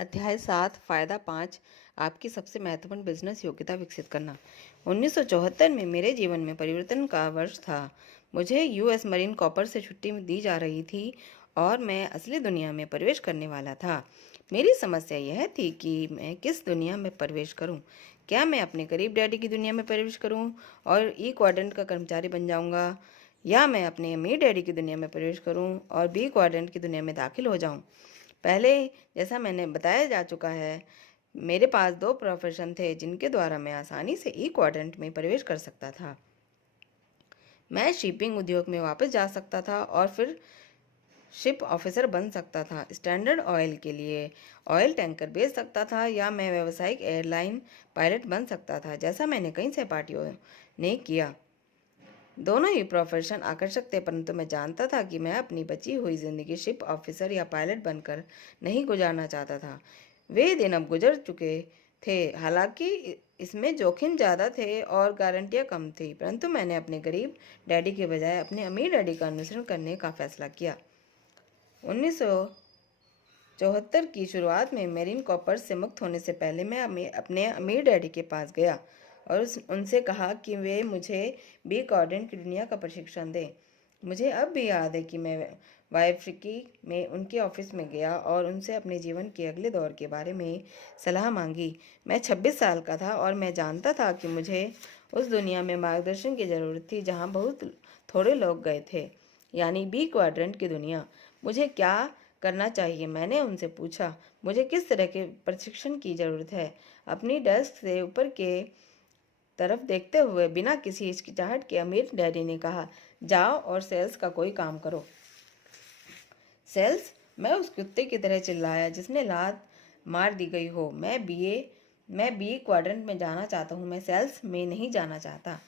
अध्याय 7 फायदा 5 आपकी सबसे महत्वपूर्ण बिजनेस योग्यता विकसित करना। 1974 में मेरे जीवन में परिवर्तन का वर्ष था। मुझे यूएस मरीन कॉर्प्स से छुट्टी दी जा रही थी और मैं असली दुनिया में प्रवेश करने वाला था। मेरी समस्या यह थी कि मैं किस दुनिया में प्रवेश करूं। क्या मैं अपने गरीब डैडी की दुनिया में प्रवेश करूं और ई क्वाड्रेंट का कर्मचारी बन जाऊंगा, या मैं अपने अमीर डैडी की दुनिया में प्रवेश करूं और बी क्वाड्रेंट की दुनिया में दाखिल हो जाऊं। पहले जैसा मैंने बताया जा चुका है, मेरे पास दो प्रोफेशन थे जिनके द्वारा मैं आसानी से ई क्वाड्रेंट में प्रवेश कर सकता था। मैं शिपिंग उद्योग में वापस जा सकता था और फिर शिप ऑफिसर बन सकता था, स्टैंडर्ड ऑयल के लिए ऑयल टैंकर बेच सकता था, या मैं व्यावसायिक एयरलाइन पायलट बन सकता था जैसा मैंने कई सहपाठियों ने किया। दोनों ही प्रोफेशन आकर्षक थे, परंतु मैं जानता था कि मैं अपनी बची हुई जिंदगी शिप ऑफिसर या पायलट बनकर नहीं गुजारना चाहता था। वे दिन अब गुजर चुके थे। हालांकि इसमें जोखिम ज़्यादा थे और गारंटियां कम थी, परंतु मैंने अपने गरीब डैडी के बजाय अपने अमीर डैडी का अनुसरण करने का फैसला किया। 1974 की शुरुआत में मेरीन कॉर्प्स से मुक्त होने से पहले मैं अपने अमीर डैडी के पास गया और उनसे कहा कि वे मुझे बी क्वाड्रेंट की दुनिया का प्रशिक्षण दें। मुझे अब भी याद है कि मैं वाइफ्रिकी में उनके ऑफिस में गया और उनसे अपने जीवन के अगले दौर के बारे में सलाह मांगी। मैं 26 साल का था और मैं जानता था कि मुझे उस दुनिया में मार्गदर्शन की ज़रूरत थी जहां बहुत थोड़े लोग गए थे, यानी बी क्वाड्रेंट की दुनिया। मुझे क्या करना चाहिए, मैंने उनसे पूछा। मुझे किस तरह के प्रशिक्षण की ज़रूरत है? अपनी डेस्क से ऊपर के तरफ देखते हुए बिना किसी हिचकिचाहट के अमीर डैडी ने कहा, जाओ और सेल्स का कोई काम करो। सेल्स? मैं उस कुत्ते की तरह चिल्लाया जिसने लात मार दी गई हो। मैं बी क्वाड्रेंट में जाना चाहता हूँ, मैं सेल्स में नहीं जाना चाहता।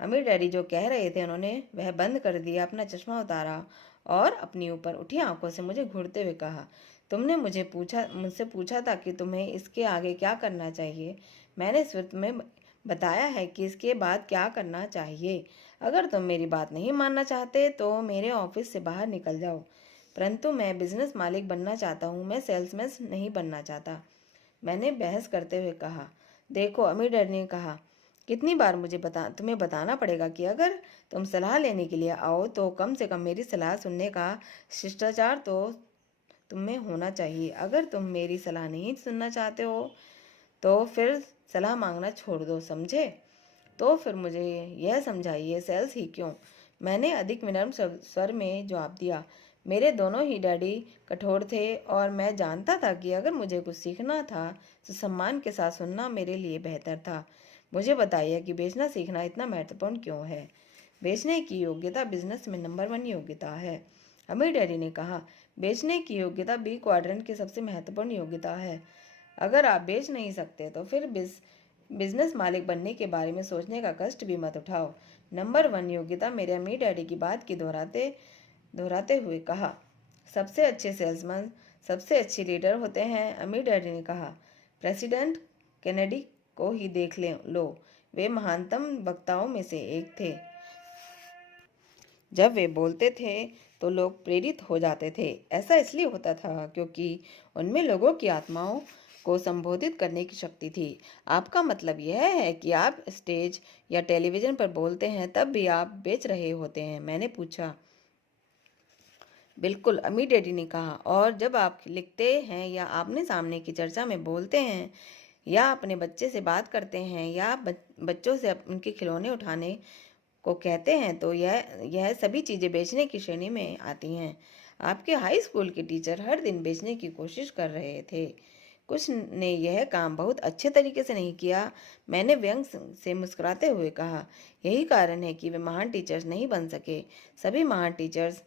अमीर डैडी जो कह रहे थे उन्होंने वह बंद कर दिया, अपना चश्मा उतारा और अपनी ऊपर उठी आंखों से मुझे घूरते हुए कहा, तुमने मुझसे पूछा था कि तुम्हें इसके आगे क्या करना चाहिए। मैंने स्विफ्ट में बताया है कि इसके बाद क्या करना चाहिए। अगर तुम मेरी बात नहीं मानना चाहते तो मेरे ऑफिस से बाहर निकल जाओ। परंतु मैं बिजनेस मालिक बनना चाहता हूँ, मैं सेल्समैन नहीं बनना चाहता, मैंने बहस करते हुए कहा। देखो, अमीर डैडी ने कहा, कितनी बार तुम्हें बताना पड़ेगा कि अगर तुम सलाह लेने के लिए आओ तो कम से कम मेरी सलाह सुनने का शिष्टाचार तो तुम में होना चाहिए। अगर तुम मेरी सलाह नहीं सुनना चाहते हो तो फिर सलाह मांगना छोड़ दो, समझे? तो फिर मुझे यह समझाइए, सेल्स ही क्यों? मैंने अधिक विनम्र स्वर में जवाब दिया। मेरे दोनों ही डैडी कठोर थे और मैं जानता था कि अगर मुझे कुछ सीखना था तो सम्मान के साथ सुनना मेरे लिए बेहतर था। मुझे बताइए कि बेचना सीखना इतना महत्वपूर्ण क्यों है? बेचने की योग्यता बिजनेस में नंबर 1 योग्यता है, अमीर डैडी ने कहा। बेचने की योग्यता बी क्वाड्रेंट की सबसे महत्वपूर्ण योग्यता है। अगर आप बेच नहीं सकते तो फिर बिजनेस मालिक बनने के बारे में सोचने का कष्ट भी मत उठाओ। नंबर 1 योग्यता, मेरे अमीर डैडी की बात की दोहराते दोहराते हुए कहा। सबसे अच्छे सेल्समैन सबसे अच्छे लीडर होते हैं, अमीर डैडी ने कहा। प्रेसिडेंट कैनेडी को ही देख लो, वे महानतम वक्ताओं में से एक थे। जब वे बोलते थे तो लोग प्रेरित हो जाते थे। ऐसा इसलिए होता था क्योंकि उनमें लोगों की आत्माओं को संबोधित करने की शक्ति थी। आपका मतलब यह है कि आप स्टेज या टेलीविजन पर बोलते हैं तब भी आप बेच रहे होते हैं? मैंने पूछा। बिल्कुल, अमीर डैडी ने कहा। और जब आप लिखते हैं या आमने सामने की चर्चा में बोलते हैं या अपने बच्चे से बात करते हैं या बच्चों से उनके खिलौने उठाने को कहते हैं तो यह सभी चीज़ें बेचने की श्रेणी में आती हैं। आपके हाई स्कूल के टीचर हर दिन बेचने की कोशिश कर रहे थे। कुछ ने यह काम बहुत अच्छे तरीके से नहीं किया, मैंने व्यंग से मुस्कुराते हुए कहा। यही कारण है कि वे महान टीचर्स नहीं बन सके। सभी महान टीचर्स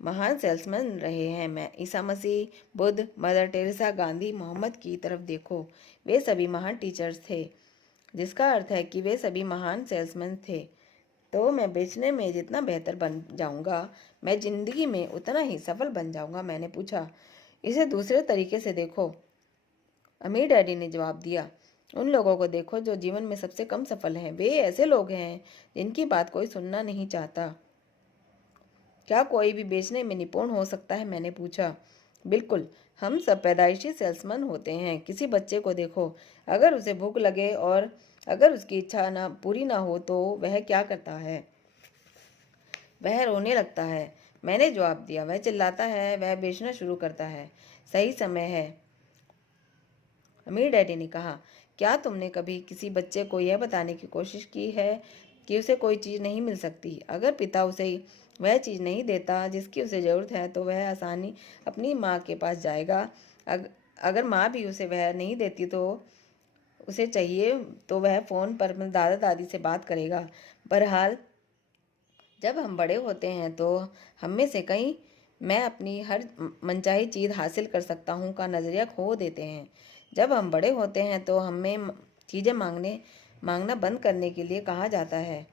महान सेल्समैन रहे हैं। मैं ईसा मसीह, बुद्ध, मदर टेरेसा, गांधी, मोहम्मद की तरफ देखो, वे सभी महान टीचर्स थे, जिसका अर्थ है कि वे सभी महान सेल्समैन थे। तो मैं बेचने में जितना बेहतर बन जाऊंगा, मैं जिंदगी में उतना ही सफल बन जाऊंगा। मैंने पूछा, इसे दूसरे तरीके से देखो, अमीर डैडी ने जवाब दिया। उन लोगों को देखो जो जीवन में सबसे कम सफल हैं। वे ऐसे लोग हैं जिनकी बात कोई सुनना नहीं चाहता। क्या कोई भी बेचने में निपुण हो सकता है? मैंने पूछा। बिल्कुल, हम सब पैदाइशी सेल्समैन होते हैं। किसी बच्चे को देखो, अगर उसे भूख लगे और अगर उसकी इच्छा ना पूरी ना हो तो वह क्या करता है? वह रोने लगता है। मैंने जवाब दिया। वह चिल्लाता है, वह बेचना शुरू करता है। सही समय है, अमीर डैडी ने कहा। क्या तुमने कभी किसी बच्चे को यह बताने की कोशिश की है कि उसे कोई चीज़ नहीं मिल सकती? अगर पिता उसे वह चीज़ नहीं देता जिसकी उसे ज़रूरत है तो वह आसानी अपनी माँ के पास जाएगा। अगर माँ भी उसे वह नहीं देती तो उसे चाहिए तो वह फ़ोन पर अपने दादा दादी से बात करेगा। बहरहाल, जब हम बड़े होते हैं तो हम में से कई मैं अपनी हर मनचाही चीज़ हासिल कर सकता हूँ का नज़रिया खो देते हैं। जब हम बड़े होते हैं तो हमें चीज़ें मांगना बंद करने के लिए कहा जाता है।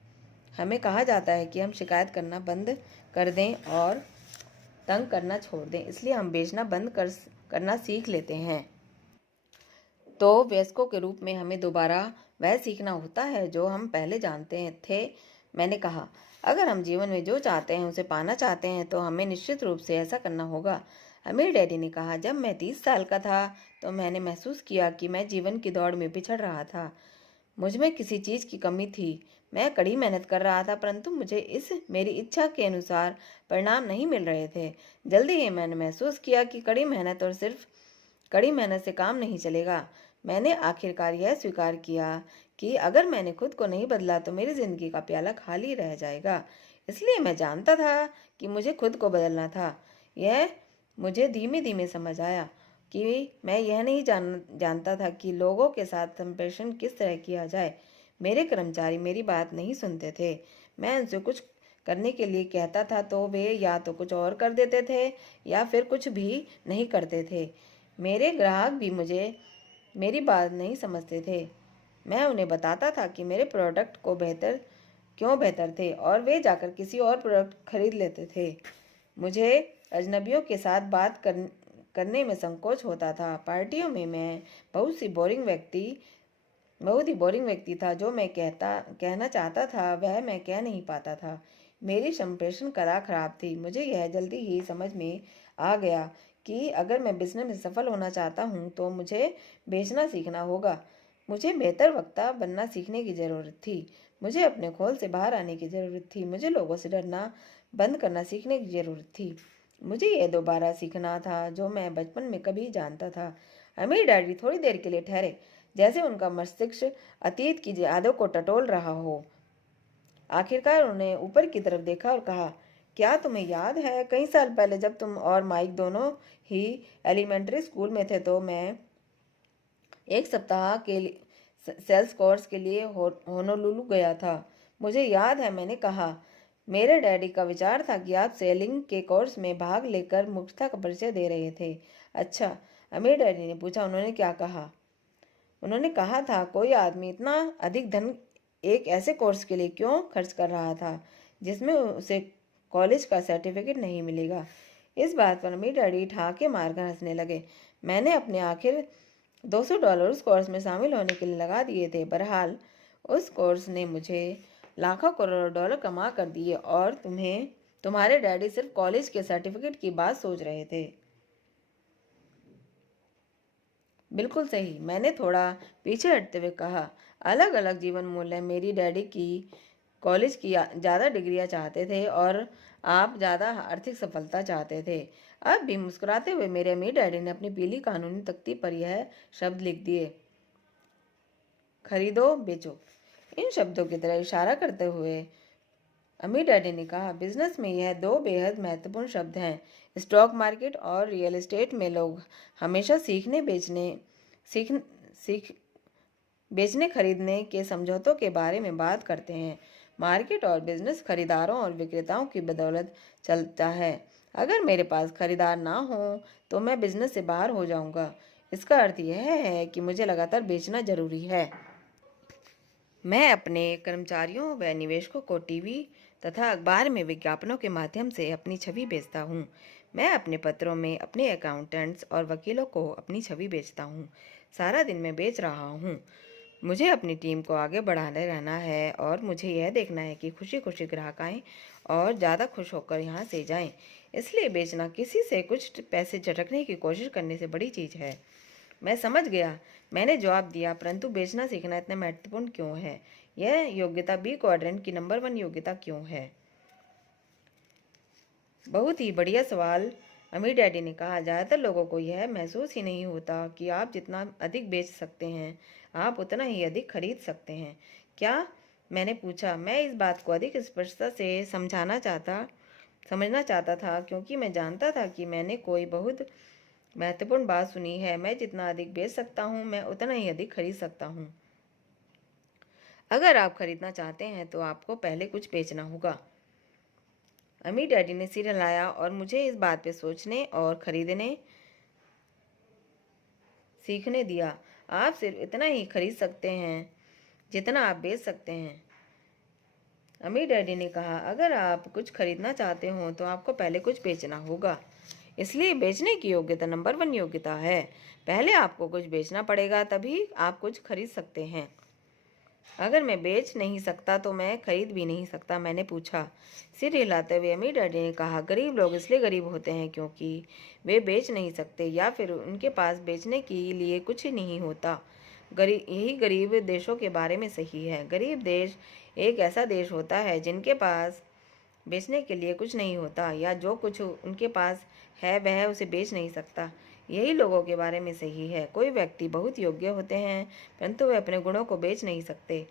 हमें कहा जाता है कि हम शिकायत करना बंद कर दें और तंग करना छोड़ दें, इसलिए हम बेचना बंद करना सीख लेते हैं। तो वयस्कों के रूप में हमें दोबारा वह सीखना होता है जो हम पहले जानते थे। मैंने कहा, अगर हम जीवन में जो चाहते हैं उसे पाना चाहते हैं तो हमें निश्चित रूप से ऐसा करना होगा। अमीर डैडी ने कहा, जब मैं 30 साल का था तो मैंने महसूस किया कि मैं जीवन की दौड़ में पिछड़ रहा था। मुझ में किसी चीज़ की कमी थी। मैं कड़ी मेहनत कर रहा था परंतु मुझे मेरी इच्छा के अनुसार परिणाम नहीं मिल रहे थे। जल्दी ही मैंने महसूस किया कि कड़ी मेहनत और सिर्फ कड़ी मेहनत से काम नहीं चलेगा। मैंने आखिरकार यह स्वीकार किया कि अगर मैंने खुद को नहीं बदला तो मेरी जिंदगी का प्याला खाली रह जाएगा। इसलिए मैं जानता था कि मुझे खुद को बदलना था। यह मुझे धीमे धीमे समझ आया कि मैं यह नहीं जानता था कि लोगों के साथ संप्रेषण किस तरह किया जाए। मेरे कर्मचारी मेरी बात नहीं सुनते थे। मैं उनसे कुछ करने के लिए कहता था तो वे या तो कुछ और कर देते थे या फिर कुछ भी नहीं करते थे। मेरे ग्राहक भी मेरी बात नहीं समझते थे। मैं उन्हें बताता था कि मेरे प्रोडक्ट को बेहतर थे और वे जाकर किसी और प्रोडक्ट खरीद लेते थे। मुझे अजनबियों के साथ करने में संकोच होता था। पार्टियों में मैं बहुत ही बोरिंग व्यक्ति था। जो मैं कहना चाहता था वह मैं कह नहीं पाता था। मेरी संप्रेषण कला खराब थी। मुझे यह जल्दी ही समझ में आ गया कि अगर मैं बिजनेस में सफल होना चाहता हूँ तो मुझे बेचना सीखना होगा। मुझे बेहतर वक्ता बनना सीखने की ज़रूरत थी। मुझे अपने खोल से बाहर आने की ज़रूरत थी। मुझे लोगों से डरना बंद करना सीखने की ज़रूरत थी। मुझे यह दोबारा सीखना था जो मैं बचपन में कभी जानता था। अमीर डैडी थोड़ी देर के लिए ठहरे, जैसे उनका मस्तिष्क अतीत की यादों को टटोल रहा हो। आखिरकार उन्होंने ऊपर की तरफ देखा और कहा, क्या तुम्हें याद है कई साल पहले जब तुम और माइक दोनों ही एलिमेंट्री स्कूल में थे तो मैं एक सप्ताह के सेल्स कोर्स के लिए होनोलुलु गया था। मुझे याद है, मैंने कहा। मेरे डैडी का विचार था कि आप सेलिंग के कोर्स में भाग लेकर मूर्खता का परिचय दे रहे थे। अच्छा, अमीर डैडी ने पूछा, उन्होंने क्या कहा? उन्होंने कहा था, कोई आदमी इतना अधिक धन एक ऐसे कोर्स के लिए क्यों खर्च कर रहा था जिसमें उसे कॉलेज का सर्टिफिकेट नहीं मिलेगा। इस बात पर अमीर डैडी ठाके मारकर हंसने लगे। मैंने अपने आखिर $200 उस कोर्स में शामिल होने के लिए लगा दिए थे। बहरहाल, उस कोर्स ने मुझे लाखों करोड़ डॉलर कमा कर दिए और तुम्हारे डैडी सिर्फ कॉलेज के सर्टिफिकेट की बात सोच रहे थे। बिल्कुल सही, मैंने थोड़ा पीछे हटते हुए कहा। अलग अलग जीवन मूल्य। मेरी डैडी की कॉलेज की ज़्यादा डिग्रियां चाहते थे और आप ज़्यादा आर्थिक सफलता चाहते थे। अब भी मुस्कुराते हुए मेरे अमीर डैडी ने अपनी पीली कानूनी तख्ती पर यह शब्द लिख दिए, खरीदो बेचो। इन शब्दों की तरह इशारा करते हुए अमीर डैडी ने कहा, बिजनेस में यह दो बेहद महत्वपूर्ण शब्द हैं। स्टॉक मार्केट और रियल एस्टेट में लोग हमेशा सीख सीख बेचने खरीदने के समझौतों के बारे में बात करते हैं। मार्केट और बिजनेस खरीदारों और विक्रेताओं की बदौलत चलता है। अगर मेरे पास खरीदार ना हो तो मैं बिजनेस से बाहर हो जाऊंगा। इसका अर्थ यह है कि मुझे लगातार बेचना जरूरी है। मैं अपने कर्मचारियों व निवेशकों को टीवी तथा अखबार में विज्ञापनों के माध्यम से अपनी छवि बेचता हूँ। मैं अपने पत्रों में अपने अकाउंटेंट्स और वकीलों को अपनी छवि बेचता हूँ। सारा दिन मैं बेच रहा हूँ। मुझे अपनी टीम को आगे बढ़ाने रहना है और मुझे यह देखना है कि खुशी खुशी ग्राहक आएँ और ज़्यादा खुश होकर यहाँ से जाएँ। इसलिए बेचना किसी से कुछ पैसे झटकने की कोशिश करने से बड़ी चीज़ है। मैं समझ गया, मैंने जवाब दिया। परंतु बेचना सीखना इतना महत्वपूर्ण क्यों है? यह योग्यता बी क्वाड्रेंट की नंबर 1 योग्यता क्यों है? बहुत ही बढ़िया सवाल, अमीर डैडी ने कहा। ज़्यादातर लोगों को यह महसूस ही नहीं होता कि आप जितना अधिक बेच सकते हैं, आप उतना ही अधिक खरीद सकते हैं। क्या? मैंने पूछा। मैं इस बात को अधिक स्पष्टता से समझना चाहता था, क्योंकि मैं जानता था कि मैंने कोई बहुत महत्वपूर्ण बात सुनी है। मैं जितना अधिक बेच सकता हूँ, मैं उतना ही अधिक खरीद सकता हूँ। अगर आप खरीदना चाहते हैं तो आपको पहले कुछ बेचना होगा। अमीर डैडी ने सिर हिलाया और मुझे इस बात पे सोचने और खरीदने सीखने दिया। आप सिर्फ इतना ही खरीद सकते हैं जितना आप बेच सकते हैं, अमीर डैडी ने कहा। अगर आप कुछ खरीदना चाहते हो तो आपको पहले कुछ बेचना होगा। इसलिए बेचने की योग्यता नंबर 1 योग्यता है। पहले आपको कुछ बेचना पड़ेगा, तभी आप कुछ खरीद सकते हैं। अगर मैं बेच नहीं सकता तो मैं खरीद भी नहीं सकता, मैंने पूछा। सिर हिलाते हुए अमीर डैडी ने कहा, गरीब लोग इसलिए गरीब होते हैं क्योंकि वे बेच नहीं सकते या फिर उनके पास बेचने के लिए कुछ ही नहीं होता। यही गरीब देशों के बारे में सही है। गरीब देश एक ऐसा देश होता है जिनके पास बेचने के लिए कुछ नहीं होता, या जो कुछ उनके पास है वह उसे बेच नहीं सकता। यही लोगों के बारे में सही है। कोई व्यक्ति बहुत योग्य होते हैं, परंतु वे अपने गुणों को बेच नहीं सकते।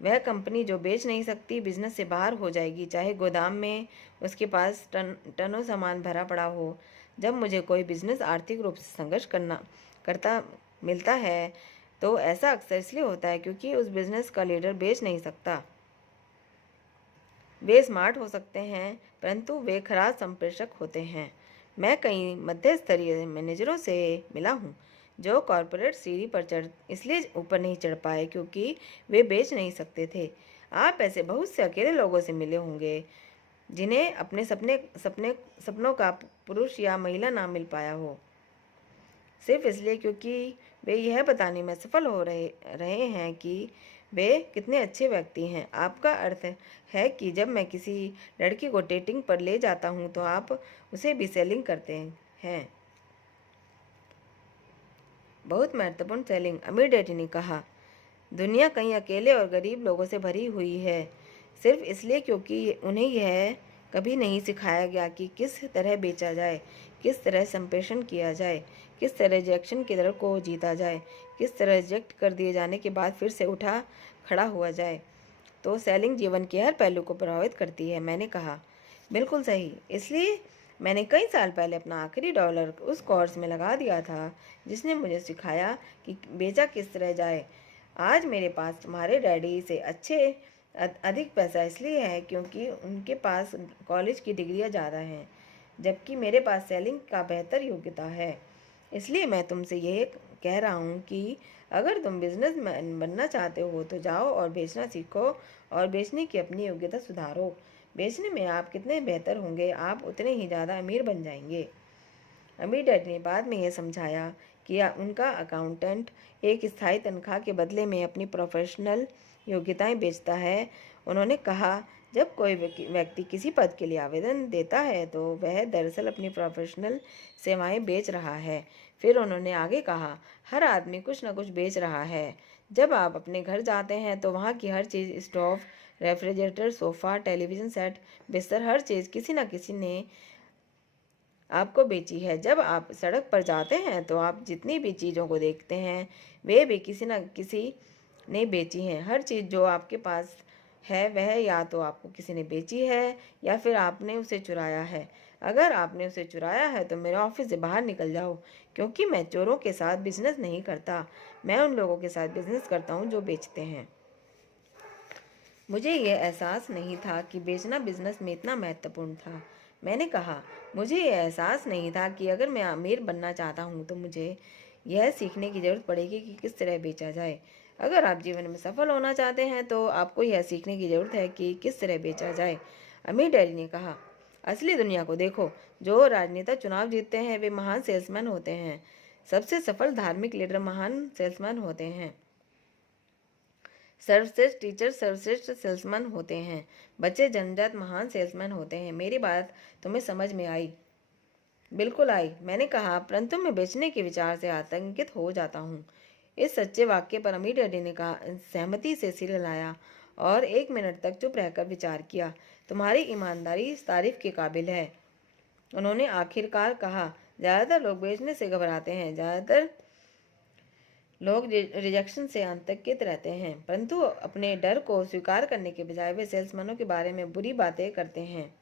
वह कंपनी जो बेच नहीं सकती बिजनेस से बाहर हो जाएगी, चाहे गोदाम में उसके पास टनों सामान भरा पड़ा हो। जब मुझे कोई बिजनेस आर्थिक रूप से संघर्ष करता मिलता है तो ऐसा अक्सर इसलिए होता है क्योंकि उस बिजनेस का लीडर बेच नहीं सकता। वे स्मार्ट हो सकते हैं, परंतु वे खराब संप्रेषक होते हैं। मैं कई मध्य स्तरीय मैनेजरों से मिला हूँ जो कॉरपोरेट सीढ़ी पर इसलिए ऊपर नहीं चढ़ पाए क्योंकि वे बेच नहीं सकते थे। आप ऐसे बहुत से अकेले लोगों से मिले होंगे जिन्हें अपने सपनों का पुरुष या महिला ना मिल पाया हो, सिर्फ इसलिए क्योंकि वे यह बताने में सफल हो रहे हैं कि वे कितने अच्छे व्यक्ति हैं। आपका अर्थ है कि जब मैं किसी लड़की को डेटिंग पर ले जाता हूं तो आप उसे भी सेलिंग करते हैं। बहुत महत्वपूर्ण सेलिंग, अमीर डैडी ने कहा। दुनिया कई अकेले और गरीब लोगों से भरी हुई है, सिर्फ इसलिए क्योंकि उन्हें यह कभी नहीं सिखाया गया कि किस तरह बेचा जाए, किस तरह संप्रेषण किया जाए, किस तरह रिजेक्शन की दर को जीता जाए, किस तरह रिजेक्ट कर दिए जाने के बाद फिर से खड़ा हुआ जाए। तो सेलिंग जीवन के हर पहलू को प्रभावित करती है, मैंने कहा। बिल्कुल सही। इसलिए मैंने कई साल पहले अपना आखिरी डॉलर उस कोर्स में लगा दिया था जिसने मुझे सिखाया कि बेचा किस तरह जाए। आज मेरे पास तुम्हारे डैडी से अधिक पैसा इसलिए है क्योंकि उनके पास कॉलेज की डिग्रियां ज़्यादा हैं, जबकि मेरे पास सेलिंग का बेहतर योग्यता है। इसलिए मैं तुमसे यह कह रहा हूँ कि अगर तुम बिजनेसमैन बनना चाहते हो तो जाओ और बेचना सीखो और बेचने की अपनी योग्यता सुधारो। बेचने में आप कितने बेहतर होंगे, आप उतने ही ज़्यादा अमीर बन जाएंगे। अमीर डैड ने बाद में यह समझाया कि उनका अकाउंटेंट एक स्थायी तनख्वाह के बदले में अपनी प्रोफेशनल योग्यताएं बेचता है। उन्होंने कहा, जब कोई व्यक्ति किसी पद के लिए आवेदन देता है तो वह दरअसल अपनी प्रोफेशनल सेवाएं बेच रहा है। फिर उन्होंने आगे कहा, हर आदमी कुछ न कुछ बेच रहा है। जब आप अपने घर जाते हैं तो वहाँ की हर चीज़, stove, refrigerator, sofa, television set, बिस्तर, हर चीज़ किसी न किसी ने आपको बेची है। जब आप सड़क पर जाते हैं तो आप जितनी भी चीज़ों को देखते हैं वे भी किसी न किसी ने बेची हैं। हर चीज़ जो आपके पास है वह या तो आपको किसी ने बेची है या फिर आपने उसे चुराया है। अगर आपने उसे चुराया है तो मेरे ऑफिस से बाहर निकल जाओ, क्योंकि मैं चोरों के साथ बिजनेस नहीं करता। मैं उन लोगों के साथ बिजनेस करता हूँ जो बेचते हैं। मुझे यह एहसास नहीं था कि बेचना बिजनेस में इतना महत्वपूर्ण था। मैंने कहा, मुझे यह एहसास नहीं था कि अगर मैं अमीर बनना चाहता हूँ तो मुझे यह सीखने की ज़रूरत पड़ेगी कि किस तरह बेचा जाए। अगर आप जीवन में सफल होना चाहते हैं तो आपको यह सीखने की ज़रूरत है कि किस तरह बेचा जाए, अमीर डैडी ने कहा। असली दुनिया को देखो। जो राजनेता चुनाव जीतते हैं वे महान सेल्समैन होते हैं। सबसे सफल धार्मिक लीडर महान सेल्समैन होते हैं। सर्वश्रेष्ठ टीचर सर्वश्रेष्ठ सेल्समैन होते हैं। बच्चे जन्मजात महान सेल्समैन होते हैं। मेरी बात तुम्हें समझ में आई? बिल्कुल आई, मैंने कहा, परंतु मैं बेचने के विचार से आतंकित हो जाता हूँ। इस सच्चे वाक्य पर अमीर डैडी ने कहा, सहमति से सिर हिलाया और 1 मिनट तक चुप रहकर विचार किया। तुम्हारी ईमानदारी तारीफ के काबिल है, उन्होंने आखिरकार कहा। ज़्यादातर लोग बेचने से घबराते हैं, ज़्यादातर लोग रिजेक्शन से आतंकित रहते हैं, परंतु अपने डर को स्वीकार करने के बजाय वे सेल्समैनों के बारे में बुरी बातें करते हैं।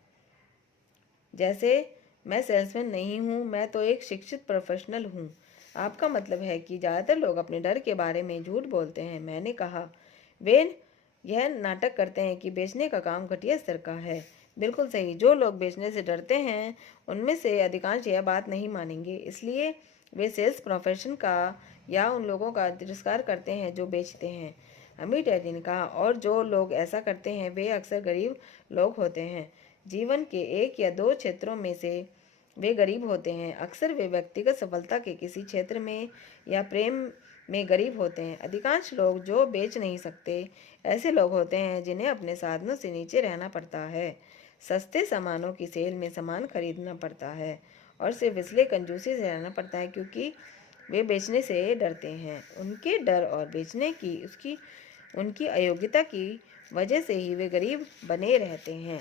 जैसे, मैं सेल्समैन नहीं हूँ, मैं तो एक शिक्षित प्रोफेशनल हूँ। आपका मतलब है कि ज़्यादातर लोग अपने डर के बारे में झूठ बोलते हैं, मैंने कहा। वे यह नाटक करते हैं कि बेचने का काम घटिया स्तर का है। बिल्कुल सही, जो लोग बेचने से डरते हैं उनमें से अधिकांश यह बात नहीं मानेंगे, इसलिए वे सेल्स प्रोफेशन का या उन लोगों का तिरस्कार करते हैं जो बेचते हैं। अमीर डैडी ने कहा, और जो लोग ऐसा करते हैं वे अक्सर गरीब लोग होते हैं। जीवन के 1 या 2 क्षेत्रों में से वे गरीब होते हैं। अक्सर वे व्यक्तिगत सफलता के किसी क्षेत्र में या प्रेम में गरीब होते हैं। अधिकांश लोग जो बेच नहीं सकते ऐसे लोग होते हैं जिन्हें अपने साधनों से नीचे रहना पड़ता है, सस्ते सामानों की सेल में सामान खरीदना पड़ता है और सिर्फ इसलिए कंजूसी से रहना पड़ता है क्योंकि वे बेचने से डरते हैं। उनके डर और बेचने की उनकी अयोग्यता की वजह से ही वे गरीब बने रहते हैं।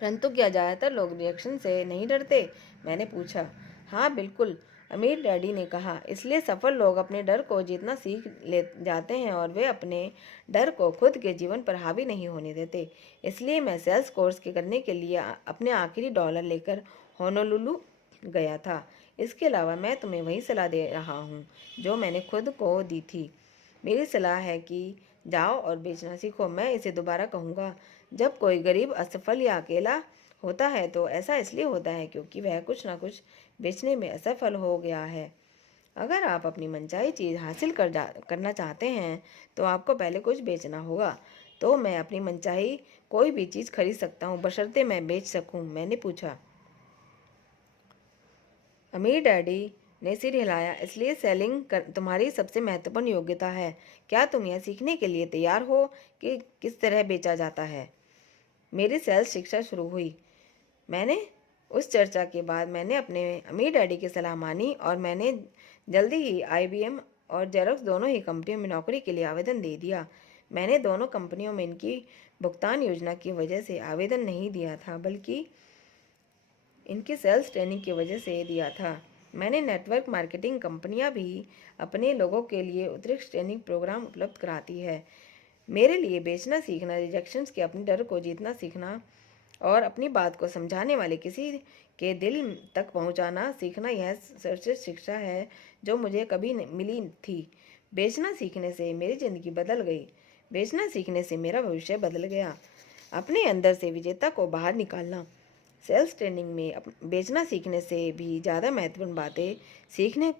परंतु क्या ज़्यादातर लोग रिएक्शन से नहीं डरते? मैंने पूछा। हाँ बिल्कुल, अमीर डैडी ने कहा। इसलिए सफल लोग अपने डर को जीतना सीख ले जाते हैं और वे अपने डर को खुद के जीवन पर हावी नहीं होने देते। इसलिए मैं सेल्स कोर्स के करने के लिए अपने आखिरी डॉलर लेकर होनोलुलु गया था। इसके अलावा मैं तुम्हें वही सलाह दे रहा हूँ जो मैंने खुद को दी थी। मेरी सलाह है कि जाओ और बेचना सीखो। मैं इसे दोबारा कहूँगा, जब कोई गरीब असफल या अकेला होता है तो ऐसा इसलिए होता है क्योंकि वह कुछ ना कुछ बेचने में असफल हो गया है। अगर आप अपनी मनचाही चीज़ हासिल करना चाहते हैं तो आपको पहले कुछ बेचना होगा। तो मैं अपनी मनचाही कोई भी चीज़ खरीद सकता हूँ बशर्ते मैं बेच सकूँ? मैंने पूछा। अमीर डैडी ने सिर हिलाया। इसलिए सेलिंग तुम्हारी सबसे महत्वपूर्ण योग्यता है। क्या तुम यह सीखने के लिए तैयार हो कि किस तरह बेचा जाता है? मेरी सेल्स शिक्षा शुरू हुई। मैंने उस चर्चा के बाद मैंने अपने अमीर डैडी की सलाह मानी और मैंने जल्दी ही IBM और जेरोक्स दोनों ही कंपनियों में नौकरी के लिए आवेदन दे दिया। मैंने दोनों कंपनियों में इनकी भुगतान योजना की वजह से आवेदन नहीं दिया था, बल्कि इनकी सेल्स ट्रेनिंग की वजह से दिया था। मैंने नेटवर्क मार्केटिंग कंपनियां भी अपने लोगों के लिए उत्कृष्ट ट्रेनिंग प्रोग्राम उपलब्ध कराती है। मेरे लिए बेचना सीखना, रिजेक्शंस के अपने डर को जीतना सीखना और अपनी बात को समझाने वाले किसी के दिल तक पहुंचाना सीखना, यह सर्वश्रेष्ठ शिक्षा है जो मुझे कभी मिली थी। बेचना सीखने से मेरी ज़िंदगी बदल गई। बेचना सीखने से मेरा भविष्य बदल गया। अपने अंदर से विजेता को बाहर निकालना। सेल्स ट्रेनिंग में बेचना सीखने से भी ज़्यादा महत्वपूर्ण बातें सीखने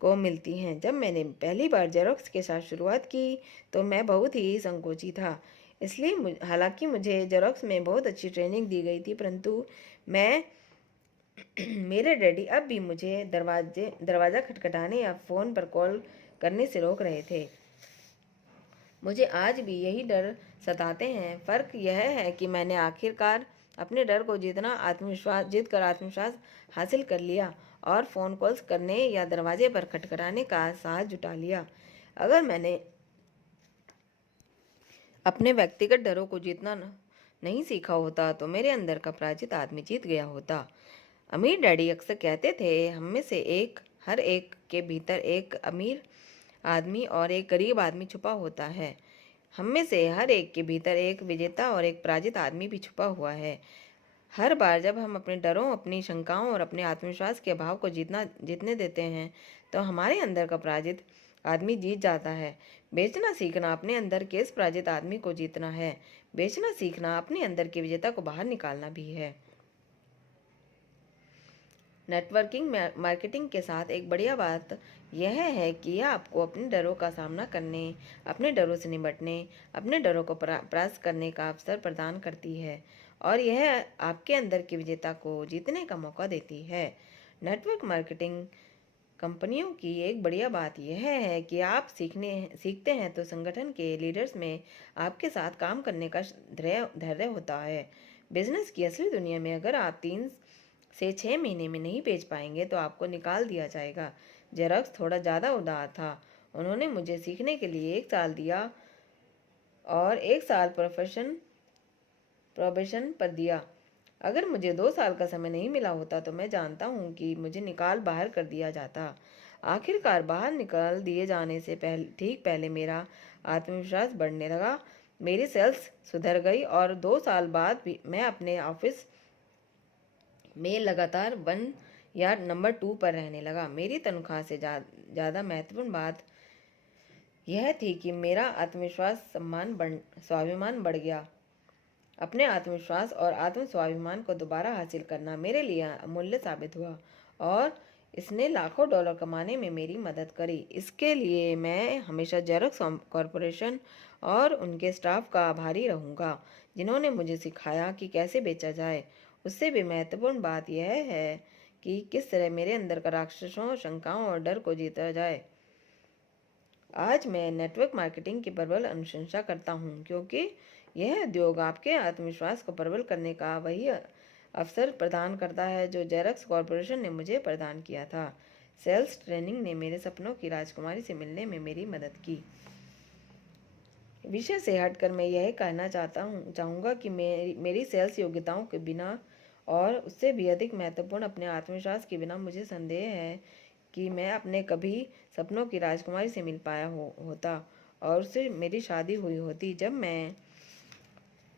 को मिलती हैं। जब मैंने पहली बार जेरोक्स के साथ शुरुआत की तो मैं बहुत ही संकोची था। इसलिए हालांकि मुझे जेरोक्स में बहुत अच्छी ट्रेनिंग दी गई थी, परंतु मैं मेरे डैडी अब भी मुझे दरवाज़ा खटखटाने या फ़ोन पर कॉल करने से रोक रहे थे। मुझे आज भी यही डर सताते हैं। फ़र्क यह है कि मैंने आखिरकार अपने डर को जीत कर आत्मविश्वास हासिल कर लिया और फ़ोन कॉल्स करने या दरवाजे पर खटखटाने का साहस जुटा लिया। अगर मैंने अपने व्यक्तिगत डरों को जीतना नहीं सीखा होता तो मेरे अंदर का पराजित आदमी जीत गया होता। अमीर डैडी अक्सर कहते थे, हम में से हर एक के भीतर एक अमीर आदमी और एक गरीब आदमी छुपा होता है। हम में से हर एक के भीतर एक विजेता और एक पराजित आदमी भी छुपा हुआ है। हर बार जब हम अपने डरों, अपनी शंकाओं और अपने आत्मविश्वास के अभाव को जीतने देते हैं तो हमारे अंदर का पराजित आदमी जीत जाता है। बेचना सीखना अपने अंदर के इस पराजित आदमी को जीतना है। बेचना सीखना अपने अंदर के विजेता को बाहर निकालना भी है। नेटवर्किंग मार्केटिंग के साथ एक बढ़िया बात यह है कि यह आपको अपने डरों का सामना करने, अपने डरों से निपटने, अपने डरों को परास्त करने का अवसर प्रदान करती है और यह आपके अंदर की विजेता को जीतने का मौका देती है। नेटवर्क मार्केटिंग कंपनियों की एक बढ़िया बात यह है कि आप सीखते हैं तो संगठन के लीडर्स में आपके साथ काम करने का धैर्य होता है। बिजनेस की असली दुनिया में अगर आप 3 से 6 महीने में नहीं बेच पाएंगे तो आपको निकाल दिया जाएगा। जेरोक्स थोड़ा ज़्यादा उदार था। उन्होंने मुझे सीखने के लिए 1 साल दिया और 1 साल प्रोबेशन पर दिया। अगर मुझे 2 साल का समय नहीं मिला होता तो मैं जानता हूँ कि मुझे निकाल बाहर कर दिया जाता। आखिरकार बाहर निकाल दिए जाने से ठीक पहले मेरा आत्मविश्वास बढ़ने लगा। मेरी सेल्स सुधर गई और 2 साल बाद भी मैं अपने ऑफिस में लगातार 1 या नंबर 2 पर रहने लगा। मेरी तनख्वाह से ज़्यादा महत्वपूर्ण बात यह थी कि मेरा आत्मविश्वास स्वाभिमान बढ़ गया। अपने आत्मविश्वास और आत्म स्वाभिमान को दोबारा हासिल करना मेरे लिए अमूल्य साबित हुआ और इसने लाखों डॉलर कमाने में मेरी मदद करी। इसके लिए मैं हमेशा जेरोक्स कॉरपोरेशन और उनके स्टाफ का आभारी रहूँगा, जिन्होंने मुझे सिखाया कि कैसे बेचा जाए। उससे भी महत्वपूर्ण बात यह है कि किस तरह मेरे अंदर का राक्षसों, शंकाओं और डर को जीता जाए। आज मैं नेटवर्क मार्केटिंग की प्रबल अनुशंसा करता हूँ, क्योंकि यह उद्योग आपके आत्मविश्वास को प्रबल करने का वही अवसर प्रदान करता है जो जेरोक्स कॉरपोरेशन ने मुझे प्रदान किया था। सेल्स ट्रेनिंग ने मेरे सपनों की राजकुमारी से मिलने में मेरी मदद की। विषय से हटकर मैं यह कहना चाहूँगा कि मेरी सेल्स योग्यताओं के बिना और उससे भी अधिक महत्वपूर्ण अपने आत्मविश्वास के बिना मुझे संदेह है कि मैं अपने कभी सपनों की राजकुमारी से मिल पाया होता और उससे मेरी शादी हुई होती। जब मैं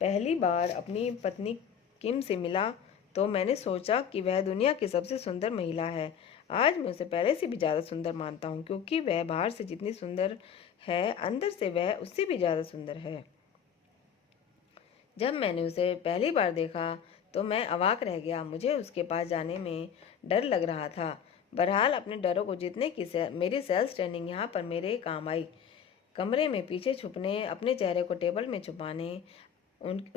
पहली बार अपनी पत्नी किम से मिला तो मैंने सोचा कि वह दुनिया की सबसे सुंदर महिला है। आज मैं उसे पहले से भी ज़्यादा सुंदर मानता हूँ, क्योंकि वह बाहर से जितनी सुंदर है अंदर से वह उससे भी ज़्यादा सुंदर है। जब मैंने उसे पहली बार देखा तो मैं अवाक रह गया। मुझे उसके पास जाने में डर लग रहा था। बहरहाल अपने डरों को जीतने की मेरी सेल्स ट्रेनिंग यहाँ पर मेरे काम आई। कमरे में पीछे छुपने, अपने चेहरे को टेबल में छुपाने,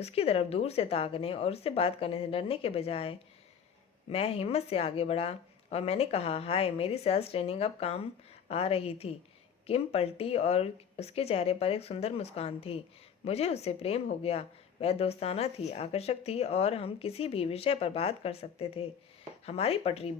उसकी तरफ दूर से ताकने और उससे बात करने से डरने के बजाय मैं हिम्मत से आगे बढ़ा और मैंने कहा, हाय। मेरी सेल्स ट्रेनिंग अब काम आ रही थी। किम पलटी और उसके चेहरे पर एक सुंदर मुस्कान थी। मुझे उससे प्रेम हो गया। वह दोस्ताना थी, आकर्षक थी और हम किसी भी विषय पर बात कर सकते थे। हमारी पटरी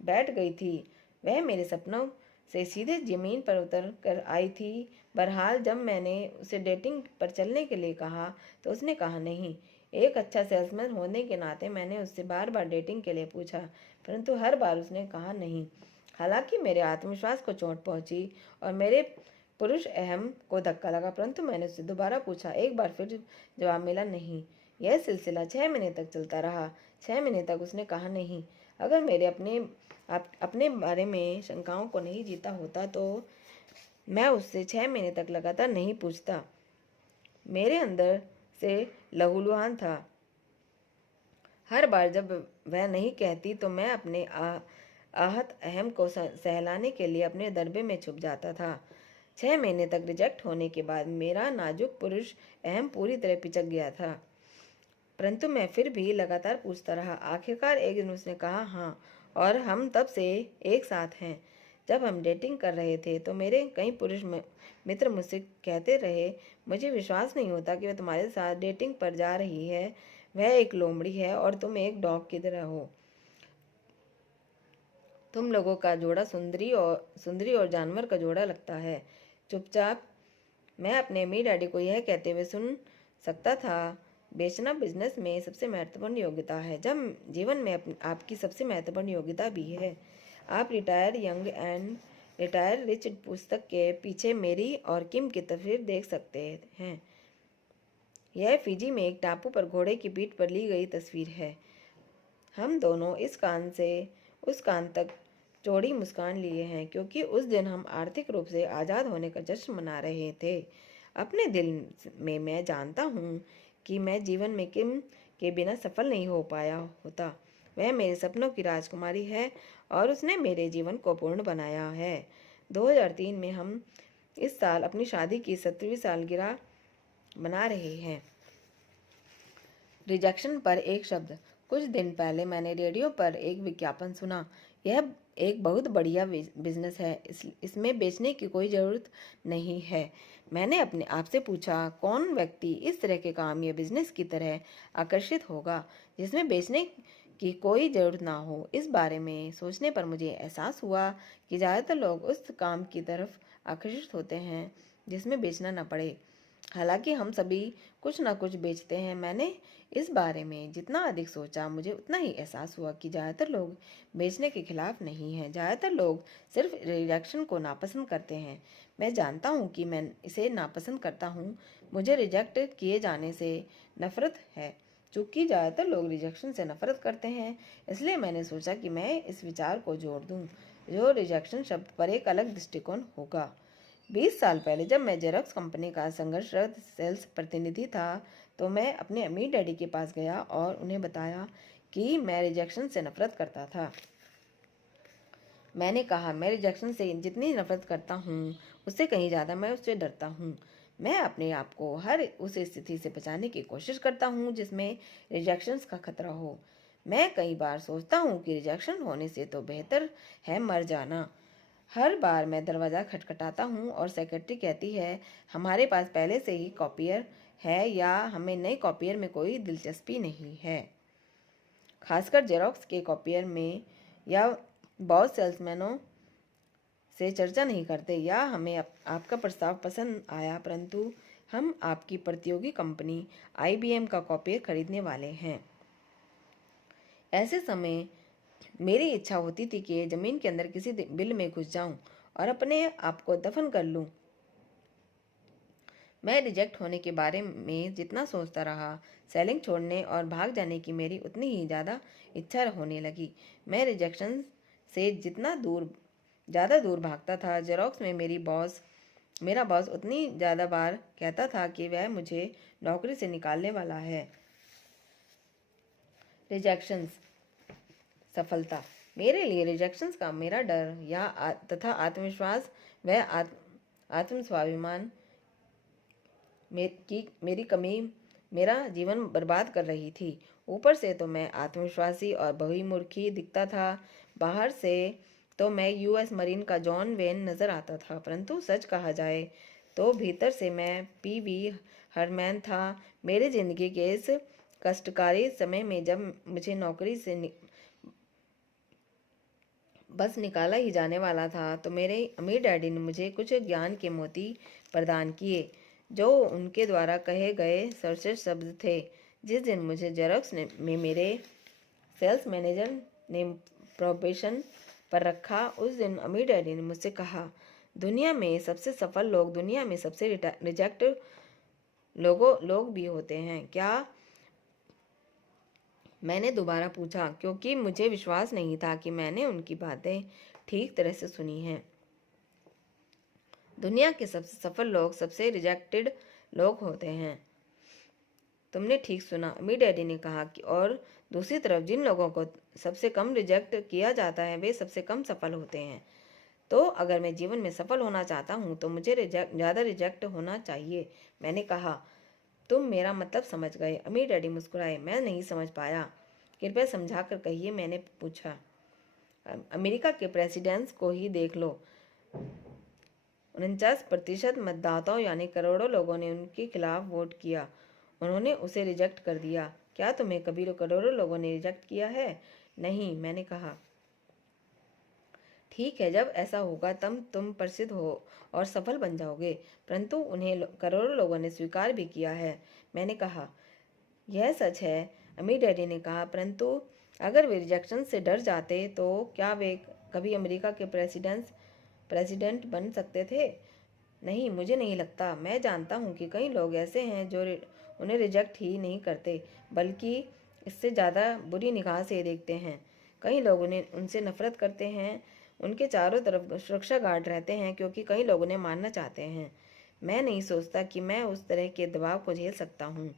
बैठ गई थी। वह मेरे सपनों से सीधे जमीन पर उतर कर आई थी। बहरहाल जब मैंने उसे डेटिंग पर चलने के लिए कहा तो उसने कहा नहीं। एक अच्छा सेल्समैन होने के नाते मैंने उससे बार बार डेटिंग के लिए पूछा, परंतु हर बार उसने कहा नहीं। हालांकि मेरे आत्मविश्वास को चोट पहुंची और मेरे पुरुष अहम को धक्का लगा, परंतु मैंने उससे दोबारा पूछा। एक बार फिर जवाब मिला नहीं। यह सिलसिला 6 महीने तक चलता रहा। 6 महीने तक उसने कहा नहीं। अगर मेरे अपने बारे में शंकाओं को नहीं जीता होता तो मैं उससे 6 महीने तक लगातार नहीं पूछता। मेरे अंदर से लहूलुहान था। हर बार जब वह नहीं कहती तो मैं अपने आहत अहम को सहलाने के लिए अपने दरबे में छुप जाता था। 6 महीने तक रिजेक्ट होने के बाद मेरा नाजुक पुरुष अहम पूरी तरह पिचक गया था, परंतु मैं फिर भी लगातार पूछता रहा। आखिरकार एक दिन उसने कहा, हाँ, और हम तब से एक साथ हैं। जब हम डेटिंग कर रहे थे तो मेरे कई पुरुष मित्र मुझसे कहते रहे, मुझे विश्वास नहीं होता कि वह तुम्हारे साथ डेटिंग पर जा रही है। वह एक लोमड़ी है और तुम एक डॉग की तरह हो। तुम लोगों का जोड़ा सुंदरी और जानवर का जोड़ा लगता है। चुपचाप मैं अपने अमीर डैडी को यह कहते हुए सुन सकता था, बेचना बिजनेस में सबसे महत्वपूर्ण योग्यता है, जब जीवन में आपकी सबसे महत्वपूर्ण योग्यता भी है। आप retire young and retire rich पुस्तक के पीछे मेरी और किम की तस्वीर देख सकते हैं। यह फिजी में एक टापू पर घोड़े की पीठ पर ली गई तस्वीर है। हम दोनों इस कान से उस कान तक चौड़ी मुस्कान लिए हैं, क्योंकि उस दिन हम आर्थिक रूप से आज़ाद होने का जश्न मना रहे थे। अपने दिल में मैं जानता हूँ कि मैं जीवन में किम के बिना सफल नहीं हो पाया होता। वह मेरे सपनों की राजकुमारी है और उसने मेरे जीवन को पूर्ण बनाया है। 2003 में हम इस साल अपनी शादी की 70वीं सालगिरह मना रहे हैं। रिजेक्शन पर एक शब्द। कुछ दिन पहले मैंने रेडियो पर एक विज्ञापन सुना। यह एक बहुत बढ़िया बिजनेस है, इसमें बेचने की कोई ज़रूरत नहीं है। मैंने अपने आप से पूछा, कौन व्यक्ति इस तरह के काम या बिजनेस की तरह आकर्षित होगा जिसमें बेचने की कोई ज़रूरत ना हो। इस बारे में सोचने पर मुझे एहसास हुआ कि ज़्यादातर लोग उस काम की तरफ आकर्षित होते हैं जिसमें बेचना न पड़े। हालांकि हम सभी कुछ ना कुछ बेचते हैं। मैंने इस बारे में जितना अधिक सोचा, मुझे उतना ही एहसास हुआ कि ज़्यादातर लोग बेचने के खिलाफ नहीं हैं। ज़्यादातर लोग सिर्फ रिजेक्शन को नापसंद करते हैं। मैं जानता हूँ कि मैं इसे नापसंद करता हूँ। मुझे रिजेक्ट किए जाने से नफरत है। चूँकि ज़्यादातर लोग रिजेक्शन से नफरत करते हैं, इसलिए मैंने सोचा कि मैं इस विचार को जोड़ दूँ, जो रिजेक्शन शब्द पर एक अलग दृष्टिकोण होगा। 20 साल पहले जब मैं जेरॉक्स कंपनी का संघर्षरत सेल्स प्रतिनिधि था, तो मैं अपने अमीर डैडी के पास गया और उन्हें बताया कि मैं रिजेक्शन से नफरत करता था। मैंने कहा, मैं रिजेक्शन से जितनी नफरत करता हूँ, उससे कहीं ज़्यादा मैं उससे डरता हूँ। मैं अपने आप को हर उस स्थिति से बचाने की कोशिश करता हूँ जिसमें रिजेक्शंस का खतरा हो। मैं कई बार सोचता हूँ कि रिजेक्शन होने से तो बेहतर है मर जाना। हर बार मैं दरवाज़ा खटखटाता हूँ और सेक्रेटरी कहती है, हमारे पास पहले से ही कॉपियर है या हमें नई कॉपियर में कोई दिलचस्पी नहीं है। खासकर जेरोक्स के कॉपियर में, या बहुत सेल्समैनों से चर्चा नहीं करते, या हमें आपका प्रस्ताव पसंद आया परंतु हम आपकी प्रतियोगी कंपनी IBM का कॉपियर खरीदने वाले हैं। ऐसे समय मेरी इच्छा होती थी कि ज़मीन के अंदर किसी बिल में घुस जाऊं और अपने आप को दफन कर लूं। मैं रिजेक्ट होने के बारे में जितना सोचता रहा, सेलिंग छोड़ने और भाग जाने की मेरी उतनी ही ज़्यादा इच्छा होने लगी। मैं रिजेक्शन से ज़्यादा दूर भागता था। जेरोक्स में मेरा बॉस उतनी ज़्यादा बार कहता था कि वह मुझे नौकरी से निकालने वाला है। रिजेक्शंस सफलता। मेरे लिए रिजेक्शंस का मेरा डर तथा आत्मविश्वास व आत्मस्वाभिमान की मेरी कमी मेरा जीवन बर्बाद कर रही थी। ऊपर से तो मैं आत्मविश्वासी और बहुमुखी दिखता था। बाहर से तो मैं US मरीन का जॉन वेन नज़र आता था, परंतु सच कहा जाए तो भीतर से मैं PV हरमैन था। मेरी ज़िंदगी के इस कष्टकारी समय में जब मुझे नौकरी से बस निकाला ही जाने वाला था, तो मेरे अमीर डैडी ने मुझे कुछ ज्ञान के मोती प्रदान किए, जो उनके द्वारा कहे गए सर्वश्रेष्ठ शब्द थे। जिस दिन मुझे जेरोक्स में मेरे सेल्स मैनेजर ने प्रोबेशन पर रखा, उस दिन अमीर डैडी ने मुझसे कहा, दुनिया में सबसे सफल लोग दुनिया में सबसे रिजेक्ट लोग भी होते हैं क्या? मैंने दोबारा पूछा, क्योंकि मुझे विश्वास नहीं था कि मैंने उनकी बातें ठीक तरह से सुनी हैं। दुनिया के सबसे सफल लोग सबसे रिजेक्टेड लोग होते हैं। तुमने ठीक सुना, अमीर डैडी ने कहा कि और दूसरी तरफ जिन लोगों को सबसे कम रिजेक्ट किया जाता है, वे सबसे कम सफल होते हैं। तो अगर मैं जीवन में सफल होना चाहता हूँ तो मुझे ज़्यादा रिजेक्ट होना चाहिए। मैंने कहा, तुम मेरा मतलब समझ गए। अमीर डैडी मुस्कुराए। मैं नहीं समझ पाया। कृपया समझा कर कहिए, मैंने पूछा। अमेरिका के प्रेसिडेंट्स को ही देख लो। 49% मतदाताओं यानी करोड़ों लोगों ने उनके खिलाफ वोट किया। उन्होंने उसे रिजेक्ट कर दिया। क्या तुम्हें कभी करोड़ों लोगों ने रिजेक्ट किया है? नहीं, मैंने कहा। ठीक है, जब ऐसा होगा तब तुम प्रसिद्ध हो और सफल बन जाओगे, परंतु उन्हें करोड़ों लोगों ने स्वीकार भी किया है। मैंने कहा, यह सच है, अमीर डैडी ने कहा, परंतु अगर वे रिजेक्शन से डर जाते तो क्या वे कभी अमेरिका के प्रेसिडेंट बन सकते थे? नहीं, मुझे नहीं लगता। मैं जानता हूँ कि कई लोग ऐसे हैं जो उन्हें रिजेक्ट ही नहीं करते, बल्कि इससे ज़्यादा बुरी निगाह से देखते हैं। कई लोग उनसे नफरत करते हैं। उनके चारों तरफ सुरक्षा गार्ड रहते हैं, क्योंकि कई लोग उन्हें मारना चाहते हैं। मैं नहीं सोचता कि मैं उस तरह के दबाव को झेल सकता हूँ,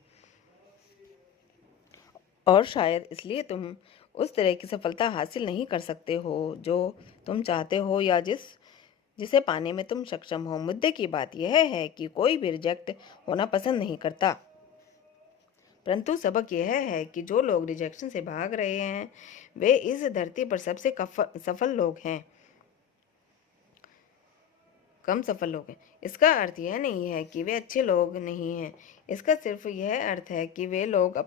और शायद इसलिए तुम उस तरह की सफलता हासिल नहीं कर सकते हो जो तुम चाहते हो या जिसे पाने में तुम सक्षम हो। मुद्दे की बात यह है कि कोई भी रिजेक्ट होना पसंद नहीं करता। परंतु सबक यह है कि जो लोग रिजेक्शन से भाग रहे हैं वे इस धरती पर सबसे सफल लोग हैं, कम सफल लोग हैं। इसका अर्थ यह नहीं है कि वे अच्छे लोग नहीं हैं, इसका सिर्फ यह अर्थ है कि वे लोग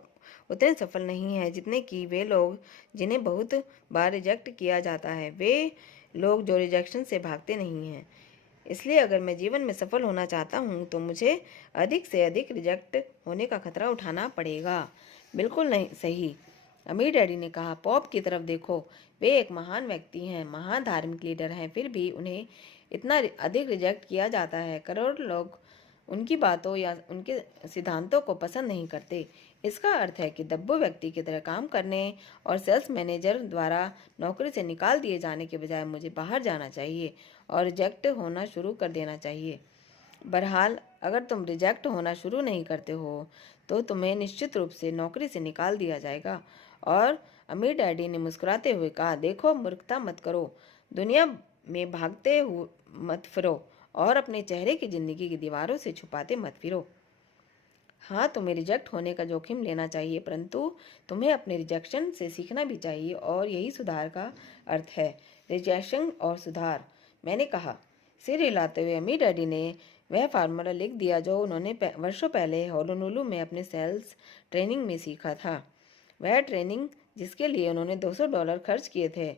उतने सफल नहीं हैं जितने कि वे लोग जिन्हें बहुत बार रिजेक्ट किया जाता है, वे लोग जो रिजेक्शन से भागते नहीं हैं। इसलिए अगर मैं जीवन में सफल होना चाहता हूँ तो मुझे अधिक से अधिक रिजेक्ट होने का खतरा उठाना पड़ेगा। बिल्कुल नहीं सही, अमीर डैडी ने कहा। पॉप की तरफ देखो, वे एक महान व्यक्ति हैं, महान धार्मिक लीडर हैं, फिर भी उन्हें इतना अधिक रिजेक्ट किया जाता है। करोड़ों लोग उनकी बातों या उनके सिद्धांतों को पसंद नहीं करते। इसका अर्थ है कि दब्बू व्यक्ति की तरह काम करने और सेल्स मैनेजर द्वारा नौकरी से निकाल दिए जाने के बजाय मुझे बाहर जाना चाहिए और रिजेक्ट होना शुरू कर देना चाहिए। बहरहाल, अगर तुम रिजेक्ट होना शुरू नहीं करते हो तो तुम्हें निश्चित रूप से नौकरी से निकाल दिया जाएगा। और अमीर डैडी ने मुस्कुराते हुए कहा, देखो, मूर्खता मत करो, दुनिया में भागते हुए मत फिरो और अपने चेहरे की जिंदगी की दीवारों से छुपाते मत फिरो। हाँ, तुम्हें रिजेक्ट होने का जोखिम लेना चाहिए, परंतु तुम्हें अपने रिजेक्शन से सीखना भी चाहिए, और यही सुधार का अर्थ है। रिजेक्शन और सुधार, मैंने कहा। सिर हिलाते हुए अमीर डैडी ने वह फार्मूला लिख दिया जो उन्होंने वर्षों पहले होनोलुलु में अपने सेल्स ट्रेनिंग में सीखा था। वह ट्रेनिंग जिसके लिए उन्होंने $200 खर्च किए थे।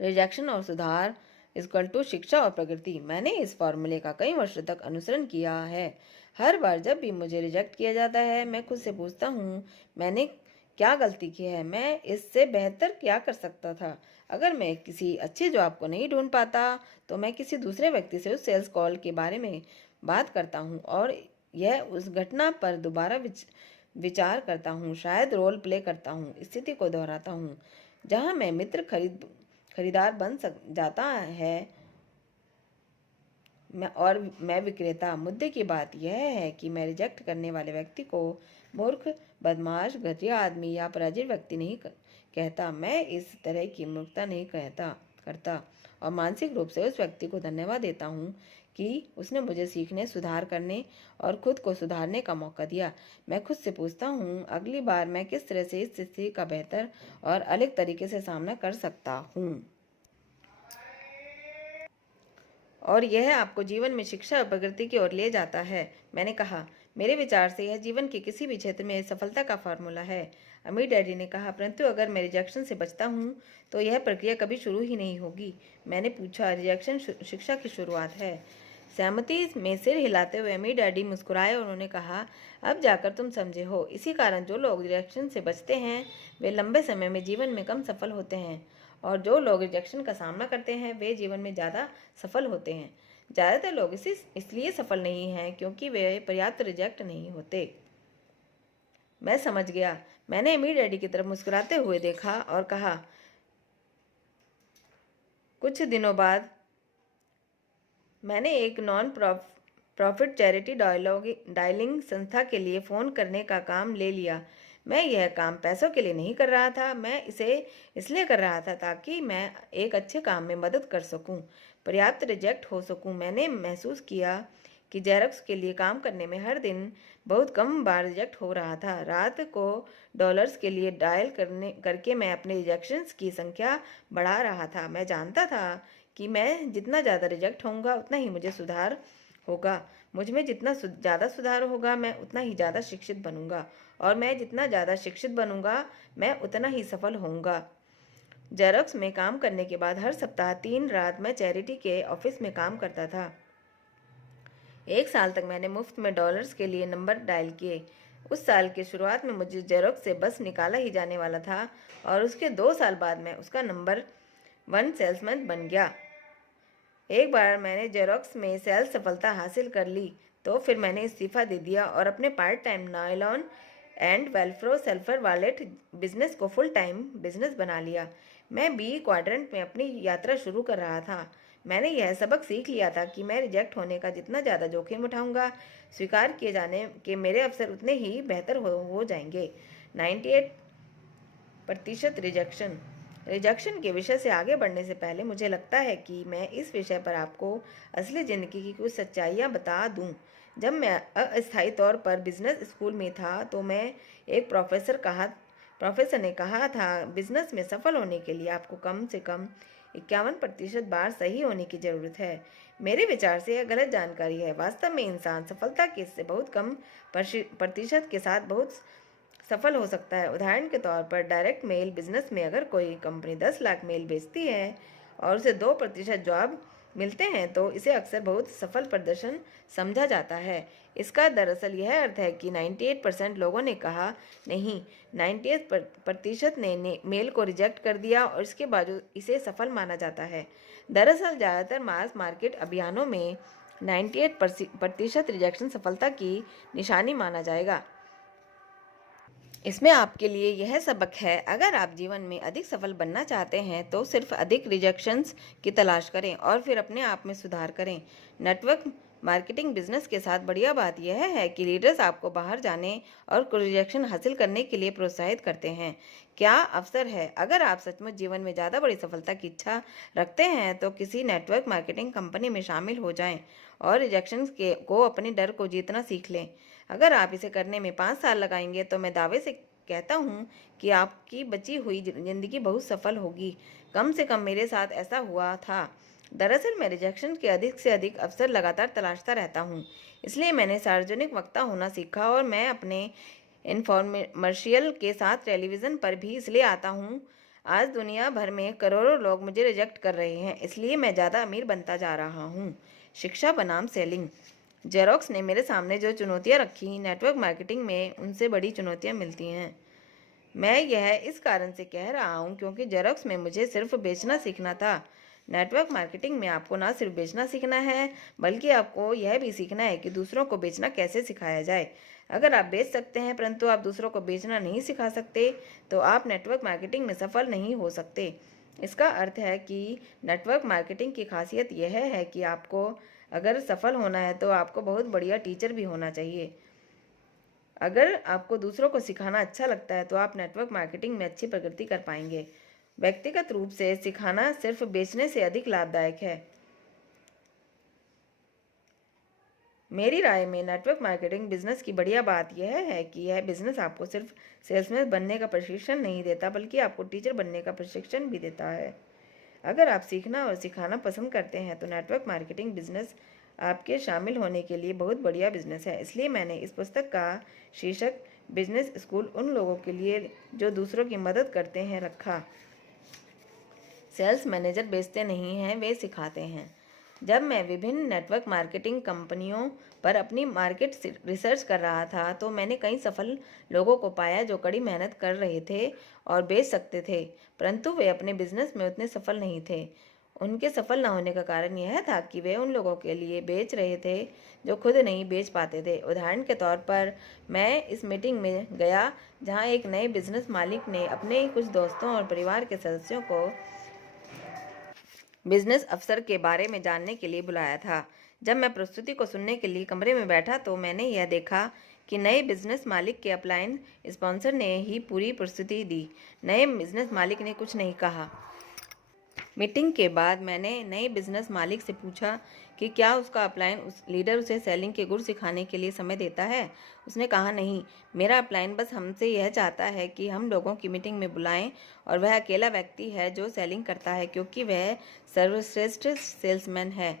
रिजेक्शन और सुधार इक्वल टू शिक्षा और प्रगति। मैंने इस फॉर्मूले का कई वर्षों तक अनुसरण किया है। हर बार जब भी मुझे रिजेक्ट किया जाता है मैं खुद से पूछता हूँ, मैंने क्या गलती की है, मैं इससे बेहतर क्या कर सकता था। अगर मैं किसी अच्छे जॉब को नहीं ढूंढ पाता तो मैं किसी दूसरे व्यक्ति से उस सेल्स कॉल के बारे में बात करता हूँ और यह उस घटना पर दोबारा विचार करता हूँ, शायद रोल प्ले करता हूँ, स्थिति को दोहराता हूँ जहाँ मैं मित्र खरीदार बन जाता है मैं विक्रेता। मुद्दे की बात यह है कि मैं रिजेक्ट करने वाले व्यक्ति को मूर्ख, बदमाश, घटिया आदमी या पराजित व्यक्ति नहीं कहता। मैं इस तरह की मूर्खता नहीं करता और मानसिक रूप से उस व्यक्ति को धन्यवाद देता हूँ कि उसने मुझे सीखने, सुधार करने और खुद को सुधारने का मौका दिया। मैं खुद से पूछता हूँ, अगली बार मैं किस तरह से इस स्थिति का बेहतर और अलग तरीके से सामना कर सकता हूँ। और यह आपको जीवन में शिक्षा और प्रगति की ओर ले जाता है। मैंने कहा, मेरे विचार से यह जीवन के किसी भी क्षेत्र में सफलता का फार्मूला है। अमीर डैडी ने कहा, परंतु अगर मैं रिजेक्शन से बचता हूँ तो यह प्रक्रिया कभी शुरू ही नहीं होगी। मैंने पूछा, रिजेक्शन शिक्षा की शुरुआत है। सहमति में सिर हिलाते हुए अमीर डैडी मुस्कुराए और उन्होंने कहा, अब जाकर तुम समझे हो। इसी कारण जो लोग रिजेक्शन से बचते हैं वे लंबे समय में जीवन में कम सफल होते हैं, और जो लोग रिजेक्शन का सामना करते हैं वे जीवन में ज़्यादा सफल होते हैं। ज़्यादातर लोग इसलिए सफल नहीं हैं क्योंकि वे पर्याप्त रिजेक्ट नहीं होते। मैं समझ गया। मैंने अमीर डैडी की तरफ मुस्कुराते हुए देखा और कहा, कुछ दिनों बाद मैंने एक नॉन प्रॉफिट चैरिटी डायलिंग संस्था के लिए फ़ोन करने का काम ले लिया। मैं यह काम पैसों के लिए नहीं कर रहा था, मैं इसे इसलिए कर रहा था ताकि मैं एक अच्छे काम में मदद कर सकूं, पर्याप्त रिजेक्ट हो सकूं। मैंने महसूस किया कि जेरॉक्स के लिए काम करने में हर दिन बहुत कम बार रिजेक्ट हो रहा था। रात को डॉलर्स के लिए डायल करके मैं अपने रिजेक्शंस की संख्या बढ़ा रहा था। मैं जानता था कि मैं जितना ज़्यादा रिजेक्ट होऊंगा उतना ही मुझे सुधार होगा, मुझ में जितना ज़्यादा सुधार होगा मैं उतना ही ज़्यादा शिक्षित बनूंगा, और मैं जितना ज़्यादा शिक्षित बनूंगा मैं उतना ही सफल होऊंगा। जेरॉक्स में काम करने के बाद हर सप्ताह 3 रात मैं चैरिटी के ऑफिस में काम करता था। 1 साल तक मैंने मुफ्त में डॉलर्स के लिए नंबर डायल किए। उस साल के शुरुआत में मुझे जेरॉक्स से बस निकाला ही जाने वाला था और उसके 2 साल बाद मैं उसका नंबर 1 सेल्समैन बन गया। एक बार मैंने जेरॉक्स में सेल्स सफलता हासिल कर ली तो फिर मैंने इस्तीफ़ा दे दिया और अपने part time nylon and velcro sulphur wallet business को फुल टाइम बिजनेस बना लिया। मैं बी क्वाड्रेंट में अपनी यात्रा शुरू कर रहा था। मैंने यह सबक सीख लिया था कि मैं रिजेक्ट होने का जितना ज़्यादा जोखिम उठाऊंगा, स्वीकार किए जाने के मेरे अवसर उतने ही बेहतर हो जाएंगे। 98% रिजेक्शन के विषय से आगे बढ़ने से पहले मुझे लगता है कि मैं इस विषय पर आपको असली ज़िंदगी की कुछ सच्चाइयाँ बता दूं। जब मैं अस्थायी तौर पर बिजनेस स्कूल में था तो मैं एक प्रोफेसर ने कहा था, बिजनेस में सफल होने के लिए आपको कम से कम 51% बार सही होने की ज़रूरत है। मेरे विचार से यह गलत जानकारी है। वास्तव में इंसान सफलता के इससे बहुत कम प्रतिशत के साथ बहुत सफल हो सकता है। उदाहरण के तौर पर डायरेक्ट मेल बिजनेस में अगर कोई कंपनी 10 लाख मेल बेचती है और उसे 2% जॉब मिलते हैं तो इसे अक्सर बहुत सफल प्रदर्शन समझा जाता है। इसका दरअसल यह अर्थ है कि 98% लोगों ने कहा नहीं, 98% ने मेल को रिजेक्ट कर दिया और इसके बावजूद इसे सफल माना जाता है। दरअसल ज़्यादातर मास मार्केट अभियानों में 98% रिजेक्शन सफलता की निशानी माना जाएगा। इसमें आपके लिए यह सबक है, अगर आप जीवन में अधिक सफल बनना चाहते हैं तो सिर्फ अधिक रिजेक्शंस की तलाश करें और फिर अपने आप में सुधार करें। नेटवर्क मार्केटिंग बिजनेस के साथ बढ़िया बात यह है कि लीडर्स आपको बाहर जाने और रिजेक्शन हासिल करने के लिए प्रोत्साहित करते हैं। क्या अवसर है, अगर आप सचमुच जीवन में ज़्यादा बड़ी सफलता की इच्छा रखते हैं तो किसी नेटवर्क मार्केटिंग कंपनी में शामिल हो जाएं और रिजेक्शंस को अपने डर को जीतना सीख लें। अगर आप इसे करने में 5 साल लगाएंगे तो मैं दावे से कहता हूँ कि आपकी बची हुई जिंदगी बहुत सफल होगी। कम से कम मेरे साथ ऐसा हुआ था। दरअसल मैं रिजेक्शन के अधिक से अधिक अवसर लगातार तलाशता रहता हूँ, इसलिए मैंने सार्वजनिक वक्ता होना सीखा और मैं अपने इन्फॉर्मर्शियल के साथ टेलीविज़न पर भी इसलिए आता हूँ। आज दुनिया भर में करोड़ों लोग मुझे रिजेक्ट कर रहे हैं, इसलिए मैं ज़्यादा अमीर बनता जा रहा हूँ। शिक्षा बनाम सेलिंग। जेरोक्स ने मेरे सामने जो चुनौतियां रखी, नेटवर्क मार्केटिंग में उनसे बड़ी चुनौतियां मिलती हैं। मैं यह इस कारण से कह रहा हूँ क्योंकि जेरोक्स में मुझे सिर्फ बेचना सीखना था। नेटवर्क मार्केटिंग में आपको ना सिर्फ बेचना सीखना है, बल्कि आपको यह भी सीखना है कि दूसरों को बेचना कैसे सिखाया जाए। अगर आप बेच सकते हैं परंतु आप दूसरों को बेचना नहीं सिखा सकते तो आप नेटवर्क मार्केटिंग में सफल नहीं हो सकते। इसका अर्थ है कि नेटवर्क मार्केटिंग की खासियत यह है कि आपको अगर सफल होना है तो आपको बहुत बढ़िया टीचर भी होना चाहिए। अगर आपको दूसरों को सिखाना अच्छा लगता है तो आप नेटवर्क मार्केटिंग में अच्छी प्रगति कर पाएंगे। व्यक्तिगत रूप से सिखाना सिर्फ बेचने से अधिक लाभदायक है। मेरी राय में नेटवर्क मार्केटिंग बिजनेस की बढ़िया बात यह है कि यह बिजनेस आपको सिर्फ सेल्समैन बनने का प्रशिक्षण नहीं देता, बल्कि आपको टीचर बनने का प्रशिक्षण भी देता है। अगर आप सीखना और सिखाना पसंद करते हैं तो नेटवर्क मार्केटिंग बिजनेस आपके शामिल होने के लिए बहुत बढ़िया बिजनेस है। इसलिए मैंने इस पुस्तक का शीर्षक बिजनेस स्कूल उन लोगों के लिए जो दूसरों की मदद करते हैं रखा। सेल्स मैनेजर बेचते नहीं हैं, वे सिखाते हैं। जब मैं विभिन्न नेटवर्क मार्केटिंग कंपनियों पर अपनी मार्केट रिसर्च कर रहा था तो मैंने कई सफल लोगों को पाया जो कड़ी मेहनत कर रहे थे और बेच सकते थे, परंतु वे अपने बिजनेस में उतने सफल नहीं थे। उनके सफल न होने का कारण यह था कि वे उन लोगों के लिए बेच रहे थे जो खुद नहीं बेच पाते थे। उदाहरण के तौर पर मैं इस मीटिंग में गया जहां एक नए बिजनेस मालिक ने अपने कुछ दोस्तों और परिवार के सदस्यों को बिजनेस अवसर के बारे में जानने के लिए बुलाया था। जब मैं प्रस्तुति को सुनने के लिए कमरे में बैठा तो मैंने यह देखा कि नए बिजनेस मालिक के अपलाइन स्पॉन्सर ने ही पूरी प्रस्तुति दी। नए बिजनेस मालिक ने कुछ नहीं कहा। मीटिंग के बाद मैंने नए बिजनेस मालिक से पूछा कि क्या उसका अपलाइन लीडर उसे सेलिंग के गुर सिखाने के लिए समय देता है। उसने कहा, नहीं, मेरा अपलाइन बस हमसे यह चाहता है कि हम लोगों की मीटिंग में बुलाएं और वह अकेला व्यक्ति है जो सेलिंग करता है क्योंकि वह सर्वश्रेष्ठ सेल्समैन है।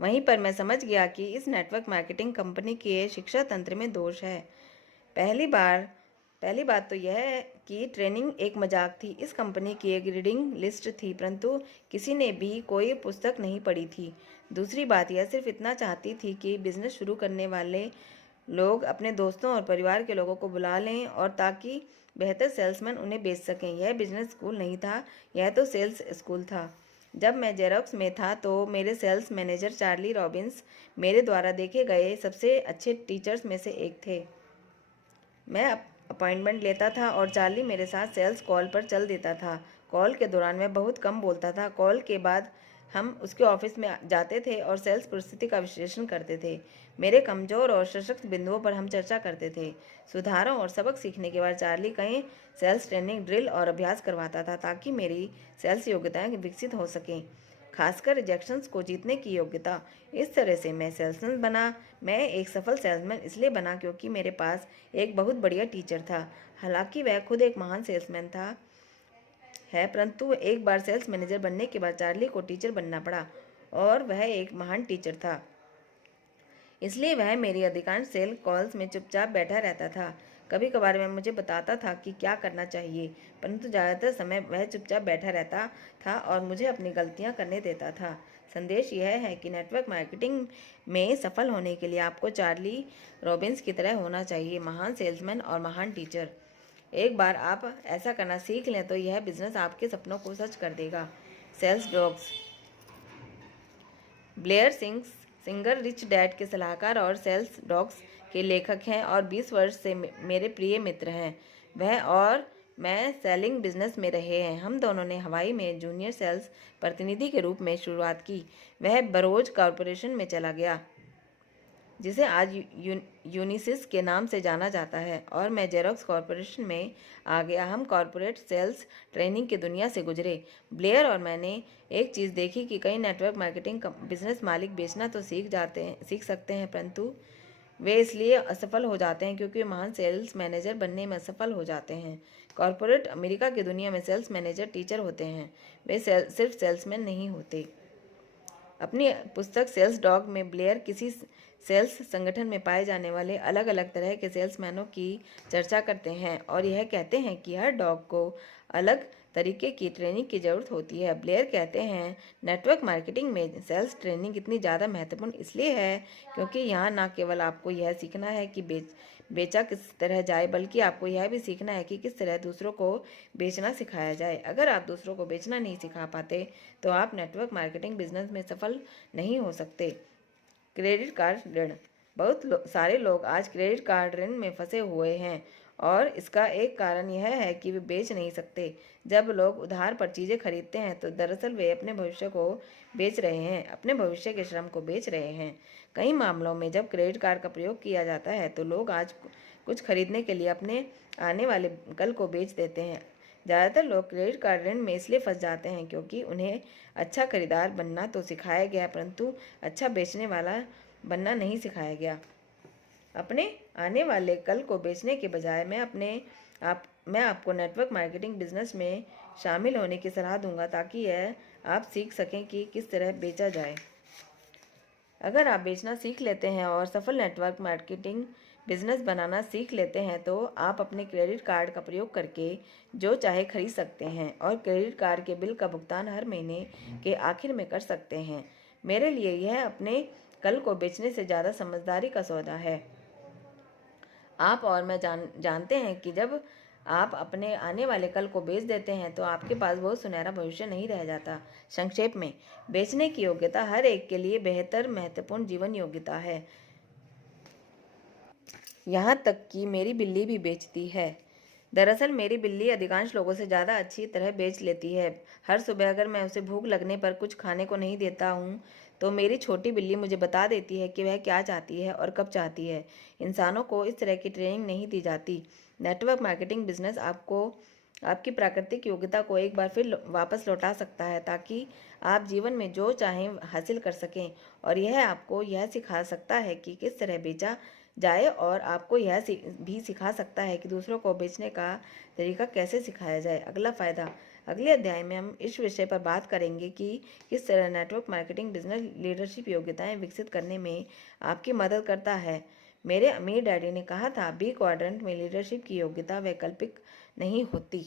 वहीं पर मैं समझ गया कि इस नेटवर्क मार्केटिंग कंपनी के शिक्षा तंत्र में दोष है। पहली बात तो यह है कि ट्रेनिंग एक मजाक थी। इस कंपनी की एक रीडिंग लिस्ट थी परंतु किसी ने भी कोई पुस्तक नहीं पढ़ी थी। दूसरी बात, यह सिर्फ इतना चाहती थी कि बिजनेस शुरू करने वाले लोग अपने दोस्तों और परिवार के लोगों को बुला लें और ताकि बेहतर सेल्समैन उन्हें बेच सकें। यह बिजनेस स्कूल नहीं था, यह तो सेल्स स्कूल था। जब मैं जेरोक्स में था तो मेरे सेल्स मैनेजर चार्ली रॉबिन्स मेरे द्वारा देखे गए सबसे अच्छे टीचर्स में से एक थे। मैं अपॉइंटमेंट लेता था और चार्ली मेरे साथ सेल्स कॉल पर चल देता था। कॉल के दौरान मैं बहुत कम बोलता था। कॉल के बाद हम उसके ऑफिस में जाते थे और सेल्स परिस्थिति का विश्लेषण करते थे। मेरे कमज़ोर और सशक्त बिंदुओं पर हम चर्चा करते थे। सुधारों और सबक सीखने के बाद चार्ली कई सेल्स ट्रेनिंग ड्रिल और अभ्यास करवाता था ताकि मेरी सेल्स योग्यताएं विकसित हो सकें। खासकर रिजेक्शंस को जीतने की योग्यता। इस तरह से मैं सेल्समैन बना। मैं एक सफल सेल्समैन इसलिए बना क्योंकि मेरे पास एक बहुत बढ़िया टीचर था। हालांकि वह खुद एक महान सेल्समैन था परंतु एक बार सेल्स मैनेजर बनने के बाद चार्ली को टीचर बनना पड़ा और वह एक महान टीचर था। इसलिए वह मेरी अधिकांश सेल कॉल्स में चुपचाप बैठा रहता था। कभी कभार वह मुझे बताता था कि क्या करना चाहिए, परंतु ज़्यादातर समय वह चुपचाप बैठा रहता था और मुझे अपनी गलतियां करने देता था। संदेश यह है कि नेटवर्क मार्केटिंग में सफल होने के लिए आपको चार्ली रॉबिन्स की तरह होना चाहिए, महान सेल्समैन और महान टीचर। एक बार आप ऐसा करना सीख लें तो यह बिजनेस आपके सपनों को सच कर देगा। Sales dogs. Blair Singer Rich Dad के सलाहकार और सेल्स डॉग्स के लेखक हैं और 20 वर्ष से मेरे प्रिय मित्र हैं। वह और मैं सेलिंग बिजनेस में रहे हैं। हम दोनों ने हवाई में जूनियर सेल्स प्रतिनिधि के रूप में शुरुआत की। वह बरोज कॉरपोरेशन में चला गया जिसे आज यूनिसिस के नाम से जाना जाता है और मैं जेरोक्स कॉरपोरेशन में आ गया। हम कॉरपोरेट सेल्स ट्रेनिंग की दुनिया से गुजरे। ब्लेयर और मैंने एक चीज़ देखी कि कई नेटवर्क मार्केटिंग बिजनेस मालिक बेचना तो सीख सकते हैं, परंतु वे इसलिए असफल हो जाते हैं क्योंकि महान सेल्स मैनेजर बनने में असफल हो जाते हैं। कॉरपोरेट अमेरिका की दुनिया में सेल्स मैनेजर टीचर होते हैं, वे सिर्फ सेल्समैन नहीं होते। अपनी पुस्तक सेल्स डॉग में ब्लेयर किसी सेल्स संगठन में पाए जाने वाले अलग अलग तरह के सेल्समैनों की चर्चा करते हैं और यह कहते हैं कि हर डॉग को अलग तरीके की ट्रेनिंग की ज़रूरत होती है। ब्लेयर कहते हैं नेटवर्क मार्केटिंग में सेल्स ट्रेनिंग इतनी ज़्यादा महत्वपूर्ण इसलिए है क्योंकि यहाँ न केवल आपको यह सीखना है कि बेचा किस तरह जाए, बल्कि आपको यह भी सीखना है कि किस तरह दूसरों को बेचना सिखाया जाए। अगर आप दूसरों को बेचना नहीं सिखा पाते तो आप नेटवर्क मार्केटिंग बिजनेस में सफल नहीं हो सकते। क्रेडिट कार्ड ऋण। बहुत सारे लोग आज क्रेडिट कार्ड ऋण में फंसे हुए हैं और इसका एक कारण यह है कि वे बेच नहीं सकते। जब लोग उधार पर चीज़ें खरीदते हैं तो दरअसल वे अपने भविष्य को बेच रहे हैं, अपने भविष्य के श्रम को बेच रहे हैं। कई मामलों में जब क्रेडिट कार्ड का प्रयोग किया जाता है तो लोग आज कुछ खरीदने के लिए अपने आने वाले कल को बेच देते हैं। ज़्यादातर लोग क्रेडिट कार्ड ऋण में इसलिए फंस जाते हैं क्योंकि उन्हें अच्छा खरीदार बनना तो सिखाया गया परंतु अच्छा बेचने वाला बनना नहीं सिखाया गया। अपने आने वाले कल को बेचने के बजाय मैं आपको नेटवर्क मार्केटिंग बिजनेस में शामिल होने की सलाह दूंगा ताकि यह आप सीख सकें कि किस तरह बेचा जाए। अगर आप बेचना सीख लेते हैं और सफल नेटवर्क मार्केटिंग बिजनेस बनाना सीख लेते हैं तो आप अपने क्रेडिट कार्ड का प्रयोग करके जो चाहे खरीद सकते हैं और क्रेडिट कार्ड के बिल का भुगतान हर महीने के आखिर में कर सकते हैं। मेरे लिए यह अपने कल को बेचने से ज़्यादा समझदारी का सौदा है। आप और मैं जानते हैं कि जब आप अपने आने वाले कल को बेच देते हैं तो आपके पास बहुत सुनहरा भविष्य नहीं रह जाता। संक्षेप में, बेचने की योग्यता हर एक के लिए बेहतर महत्वपूर्ण जीवन योग्यता है। यहाँ तक कि मेरी बिल्ली भी बेचती है। दरअसल मेरी बिल्ली अधिकांश लोगों से ज़्यादा अच्छी तरह बेच लेती है। हर सुबह अगर मैं उसे भूख लगने पर कुछ खाने को नहीं देता हूँ तो मेरी छोटी बिल्ली मुझे बता देती है कि वह क्या चाहती है और कब चाहती है। इंसानों को इस तरह की ट्रेनिंग नहीं दी जाती। नेटवर्क मार्केटिंग बिजनेस आपको आपकी प्राकृतिक योग्यता को एक बार फिर वापस लौटा सकता है ताकि आप जीवन में जो चाहें हासिल कर सकें और यह आपको यह सिखा सकता है कि किस तरह बेचा जाए और आपको यह भी सिखा सकता है कि दूसरों को बेचने का तरीका कैसे सिखाया जाए। अगला फ़ायदा। अगले अध्याय में हम इस विषय पर बात करेंगे कि किस तरह नेटवर्क मार्केटिंग बिजनेस लीडरशिप योग्यताएं विकसित करने में आपकी मदद करता है। मेरे अमीर डैडी ने कहा था, बी क्वाड्रेंट में लीडरशिप की योग्यता वैकल्पिक नहीं होती।